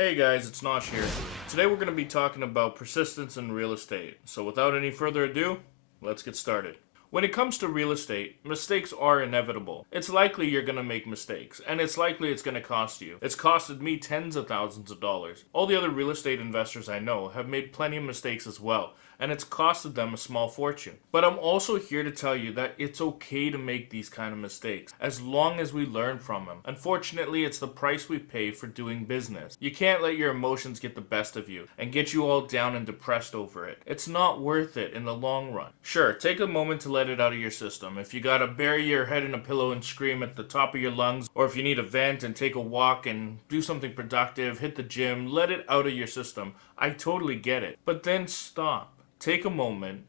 Hey guys, it's Nosh here. Today we're going to be talking about persistence in real estate. So without any further ado, let's get started. When it comes to real estate, mistakes are inevitable. It's likely you're going to make mistakes, and it's likely it's going to cost you. It's costed me tens of thousands of dollars. All the other real estate investors I know have made plenty of mistakes as well, and it's costed them a small fortune. But I'm also here to tell you that it's okay to make these kind of mistakes, as long as we learn from them. Unfortunately, it's the price we pay for doing business. You can't let your emotions get the best of you and get you all down and depressed over it. It's not worth it in the long run. Sure, take a moment to let it out of your system. If you gotta bury your head in a pillow and scream at the top of your lungs, or if you need a vent and take a walk and do something productive, hit the gym, let it out of your system. I totally get it. But then stop. Take a moment,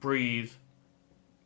breathe,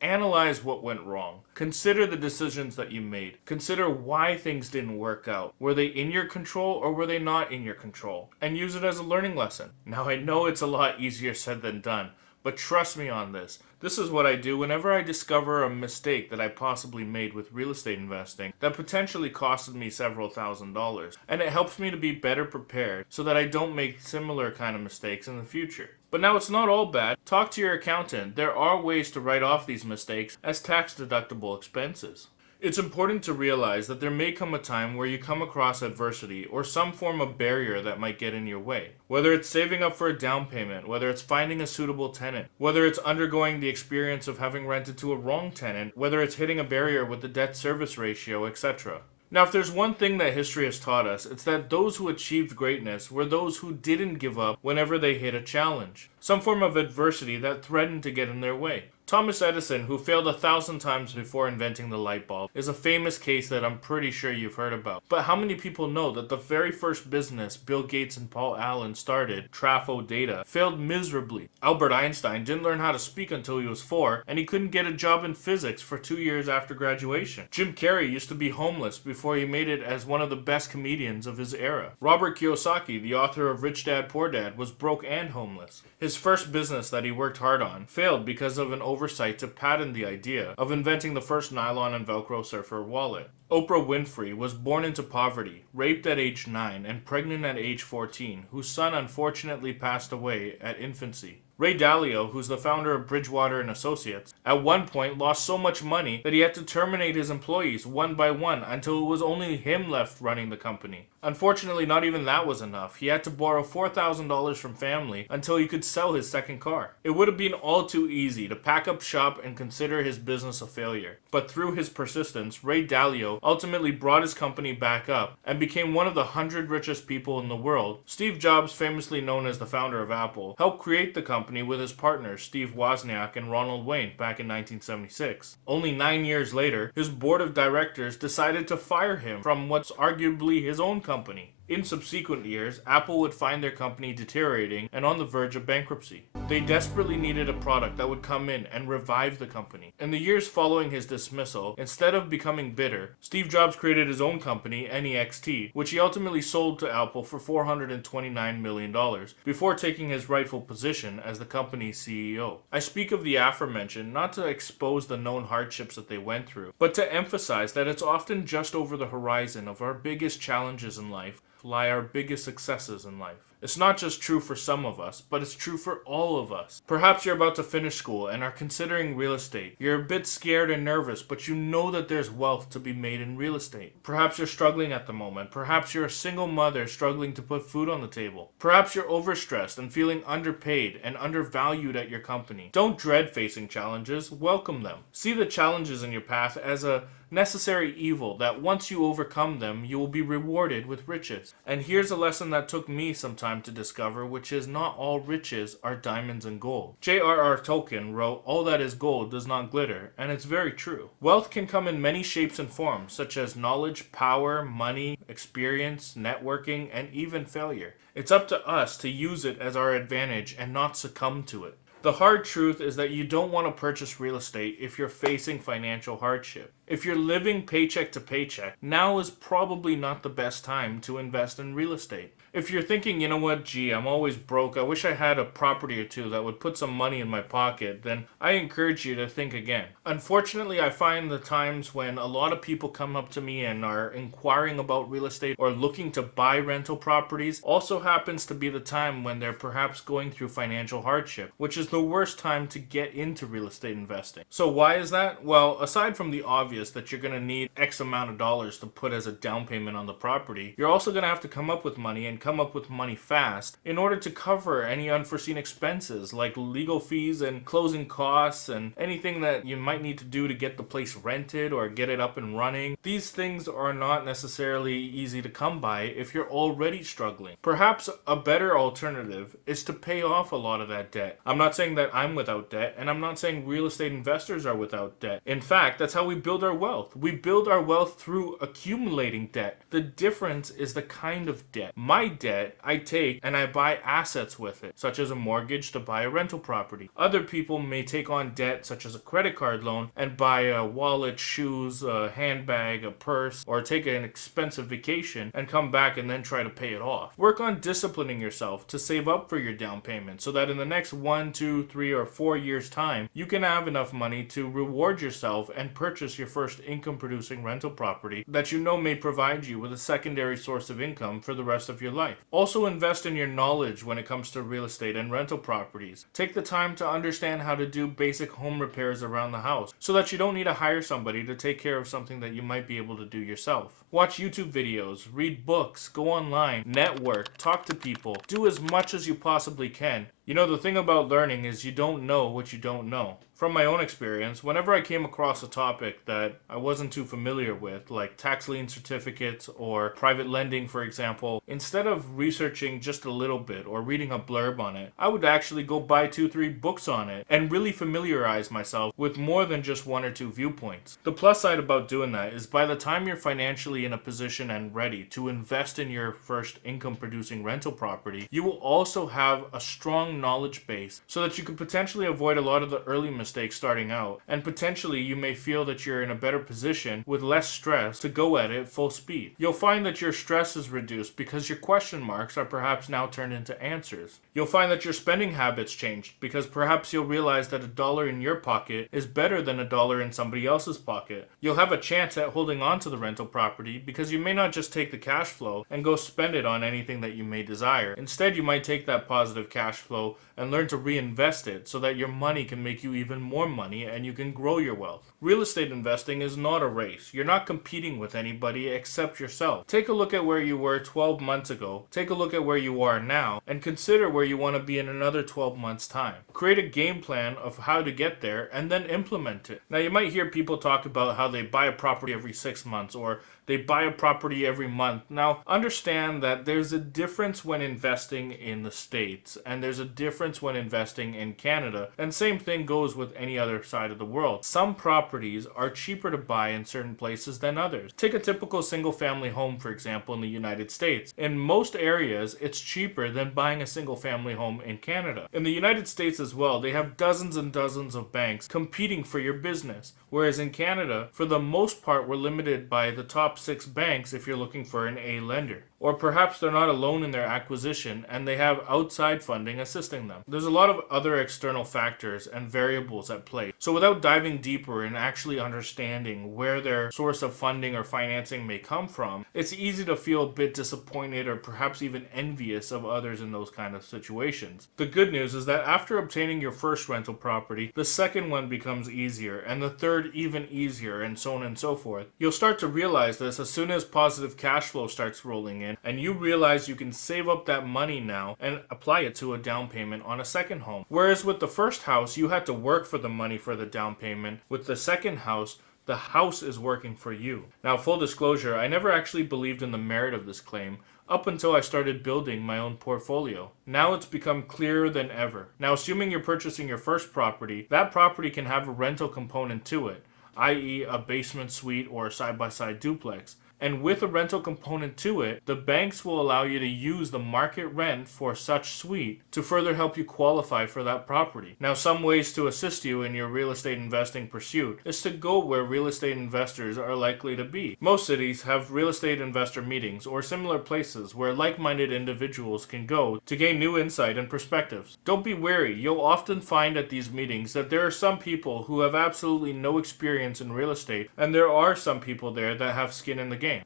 analyze what went wrong. Consider the decisions that you made. Consider why things didn't work out. Were they in your control or were they not in your control? And use it as a learning lesson. Now I know it's a lot easier said than done, but trust me on this. This is what I do whenever I discover a mistake that I possibly made with real estate investing that potentially costed me several $1,000s. And it helps me to be better prepared so that I don't make similar kind of mistakes in the future. But now it's not all bad. Talk to your accountant. There are ways to write off these mistakes as tax-deductible expenses. It's important to realize that there may come a time where you come across adversity or some form of barrier that might get in your way. Whether it's saving up for a down payment, whether it's finding a suitable tenant, whether it's undergoing the experience of having rented to a wrong tenant, whether it's hitting a barrier with the debt service ratio, etc. Now, if there's one thing that history has taught us, it's that those who achieved greatness were those who didn't give up whenever they hit a challenge, some form of adversity that threatened to get in their way. Thomas Edison, who failed 1,000 times before inventing the light bulb, is a famous case that I'm pretty sure you've heard about. But how many people know that the very first business Bill Gates and Paul Allen started, Trafo Data, failed miserably? Albert Einstein didn't learn how to speak until he was 4, and he couldn't get a job in physics for 2 years after graduation. Jim Carrey used to be homeless before he made it as one of the best comedians of his era. Robert Kiyosaki, the author of Rich Dad Poor Dad, was broke and homeless. His first business that he worked hard on failed because of an oversight to patent the idea of inventing the first nylon and Velcro surfer wallet. Oprah Winfrey was born into poverty, raped at age 9, and pregnant at age 14, whose son unfortunately passed away at infancy. Ray Dalio, who's the founder of Bridgewater and Associates, at one point lost so much money that he had to terminate his employees one by one until it was only him left running the company. Unfortunately, not even that was enough. He had to borrow $4,000 from family until he could sell his second car. It would have been all too easy to pack up shop and consider his business a failure. But through his persistence, Ray Dalio ultimately brought his company back up and became one of the 100 richest people in the world. Steve Jobs, famously known as the founder of Apple, helped create the company with his partners Steve Wozniak and Ronald Wayne back in 1976. Only 9 years later, his board of directors decided to fire him from what's arguably his own company. In subsequent years, Apple would find their company deteriorating and on the verge of bankruptcy. They desperately needed a product that would come in and revive the company. In the years following his dismissal, instead of becoming bitter, Steve Jobs created his own company, NEXT, which he ultimately sold to Apple for $429 million, before taking his rightful position as the company's CEO. I speak of the aforementioned not to expose the known hardships that they went through, but to emphasize that it's often just over the horizon of our biggest challenges in life lie our biggest successes in life. It's not just true for some of us, but it's true for all of us. Perhaps you're about to finish school and are considering real estate. You're a bit scared and nervous, but you know that there's wealth to be made in real estate. Perhaps you're struggling at the moment. Perhaps you're a single mother struggling to put food on the table. Perhaps you're overstressed and feeling underpaid and undervalued at your company. Don't dread facing challenges, welcome them. See the challenges in your path as a necessary evil that once you overcome them, you will be rewarded with riches. And here's a lesson that took me some time to discover, which is not all riches are diamonds and gold. J.R.R. Tolkien wrote, "All that is gold does not glitter," and it's very true. Wealth can come in many shapes and forms, such as knowledge, power, money, experience, networking, and even failure. It's up to us to use it as our advantage and not succumb to it. The hard truth is that you don't want to purchase real estate if you're facing financial hardship. If you're living paycheck to paycheck, now is probably not the best time to invest in real estate. If you're thinking, you know what, gee, I'm always broke, I wish I had a property or two that would put some money in my pocket, then I encourage you to think again. Unfortunately, I find the times when a lot of people come up to me and are inquiring about real estate or looking to buy rental properties also happens to be the time when they're perhaps going through financial hardship, which is the worst time to get into real estate investing. So why is that? Well, aside from the obvious that you're going to need X amount of dollars to put as a down payment on the property, you're also going to have to come up with money and come up with money fast in order to cover any unforeseen expenses like legal fees and closing costs and anything that you might need to do to get the place rented or get it up and running. These things are not necessarily easy to come by if you're already struggling. Perhaps a better alternative is to pay off a lot of that debt. I'm not saying that I'm without debt, and I'm not saying real estate investors are without debt. In fact, that's how we build our wealth. We build our wealth through accumulating debt. The difference is the kind of debt. My debt, I take and I buy assets with it, such as a mortgage to buy a rental property. Other people may take on debt, such as a credit card loan, and buy a wallet, shoes, a handbag, a purse, or take an expensive vacation and come back and then try to pay it off. Work on disciplining yourself to save up for your down payment so that in the next 1, 2, 3, or 4 years' time, you can have enough money to reward yourself and purchase your first income-producing rental property that you know may provide you with a secondary source of income for the rest of your life. Also invest in your knowledge when it comes to real estate and rental properties. Take the time to understand how to do basic home repairs around the house so that you don't need to hire somebody to take care of something that you might be able to do yourself. Watch YouTube videos, read books, go online, network, talk to people, do as much as you possibly can. You know, the thing about learning is you don't know what you don't know. From my own experience, whenever I came across a topic that I wasn't too familiar with, like tax lien certificates or private lending, for example, instead of researching just a little bit or reading a blurb on it, I would actually go buy 2, 3 books on it and really familiarize myself with more than just 1 or 2 viewpoints. The plus side about doing that is by the time you're financially in a position and ready to invest in your first income-producing rental property, you will also have a strong knowledge base so that you could potentially avoid a lot of the early mistakes starting out, and potentially you may feel that you're in a better position with less stress to go at it full speed. You'll find that your stress is reduced because your question marks are perhaps now turned into answers. You'll find that your spending habits changed because perhaps you'll realize that $1 in your pocket is better than $1 in somebody else's pocket. You'll have a chance at holding on to the rental property because you may not just take the cash flow and go spend it on anything that you may desire. Instead, you might take that positive cash flow and learn to reinvest it so that your money can make you even more money and you can grow your wealth. Real estate investing is not a race. You're not competing with anybody except yourself. Take a look at where you were 12 months ago. Take a look at where you are now and consider where you want to be in another 12 months' time. Create a game plan of how to get there and then implement it. Now, you might hear people talk about how they buy a property every 6 months or they buy a property every month. Now, understand that there's a difference when investing in the States and there's a difference when investing in Canada. And same thing goes with any other side of the world. Some properties are cheaper to buy in certain places than others. Take a typical single-family home, for example, in the United States. In most areas, it's cheaper than buying a single-family home in Canada. In the United States as well, they have dozens and dozens of banks competing for your business. Whereas in Canada, for the most part, we're limited by the top 6 banks if you're looking for an A lender. Or perhaps they're not alone in their acquisition and they have outside funding assisting them. There's a lot of other external factors and variables at play. So without diving deeper and actually understanding where their source of funding or financing may come from, it's easy to feel a bit disappointed or perhaps even envious of others in those kind of situations. The good news is that after obtaining your first rental property, the second one becomes easier and the third even easier, and so on and so forth. You'll start to realize this as soon as positive cash flow starts rolling in and you realize you can save up that money now and apply it to a down payment on a second home. Whereas with the first house, you had to work for the money for the down payment. With the second house, the house is working for you. Now, full disclosure, I never actually believed in the merit of this claim up until I started building my own portfolio. Now it's become clearer than ever. Now, assuming you're purchasing your first property, that property can have a rental component to it, i.e. a basement suite or a side-by-side duplex. And with a rental component to it, the banks will allow you to use the market rent for such suite to further help you qualify for that property. Now, some ways to assist you in your real estate investing pursuit is to go where real estate investors are likely to be. Most cities have real estate investor meetings or similar places where like-minded individuals can go to gain new insight and perspectives. Don't be wary. You'll often find at these meetings that there are some people who have absolutely no experience in real estate, and there are some people there that have skin in the game.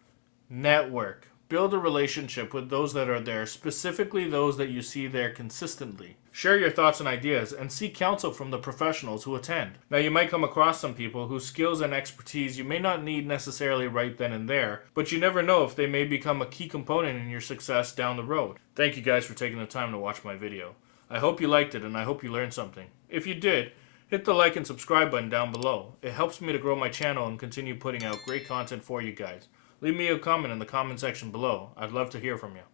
Network. Build a relationship with those that are there, specifically those that you see there consistently. Share your thoughts and ideas and seek counsel from the professionals who attend. Now, you might come across some people whose skills and expertise you may not need necessarily right then and there, but you never know if they may become a key component in your success down the road. Thank you guys for taking the time to watch my video. I hope you liked it and I hope you learned something. If you did, hit the like and subscribe button down below. It helps me to grow my channel and continue putting out great content for you guys. Leave me a comment in the comment section below. I'd love to hear from you.